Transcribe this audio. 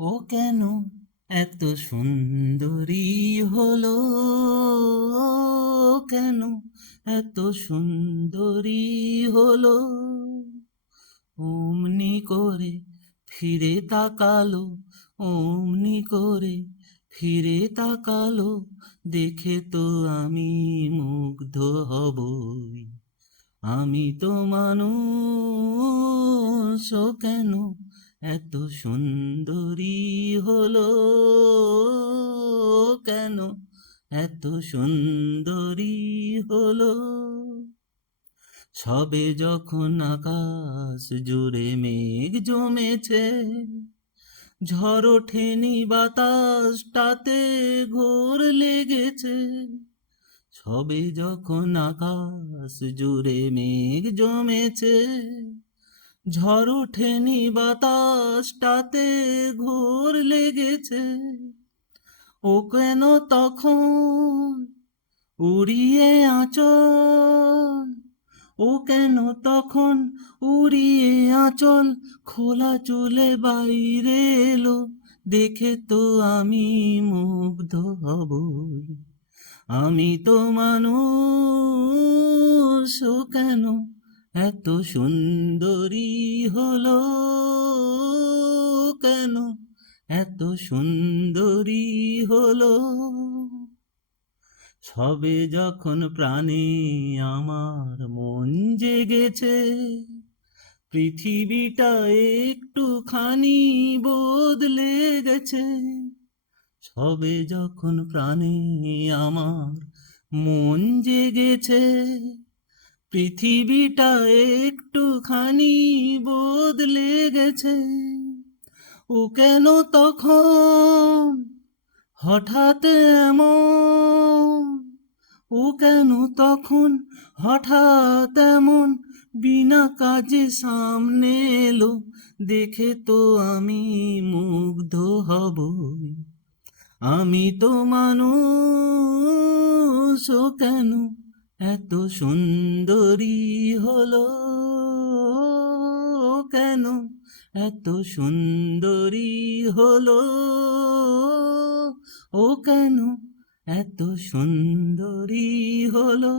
ও কেন এত সুন্দরী হলো, ও কেন এত সুন্দরী হলো, অমনি করে ফিরে তাকালো, অমনি করে ফিরে তাকালো, দেখে তো আমি মুগ্ধ হবই। আমি তো মানুষ, ও কেন এত সুন্দরী হলো, কেন এত সুন্দরী হলো। সবে যখন আকাশ জুড়ে মেঘ জমেছে, ঝড় ওঠেনি বাতাসটাতে ঘোর লেগেছে। সবে যখন আকাশ জুড়ে মেঘ জমেছে, ঝড় ওঠেনি বাতাসটাতে ঘোর লেগেছে। ও কেন তখন উড়িয়ে আঁচল, ও কেন তখন উড়িয়ে আঁচল খোলা চুলে বাইরে এলো, দেখে তো আমি মুগ্ধ হবই। আমি তো মানুষ, ও কেন এত সুন্দরী হলো, কেন এত সুন্দরী হলো। সবে যখন প্রাণে আমার মন জেগেছে, পৃথিবীটা একটুখানি বদলে গেছে। সবে যখন প্রাণে আমার মন জেগেছে, পৃথিবীটা একটুখানি বদলে গেছে। ও কেন তখন হঠাৎ এমন, ও কেন তখন হঠাৎ এমন বিনা কাজে সামনে এলো, দেখে তো আমি মুগ্ধ হবই। আমি তো মানুষ, ও কেন এত সুন্দরী হলো, কেন এত সুন্দরী হলো, ও কেন এত সুন্দরী হলো।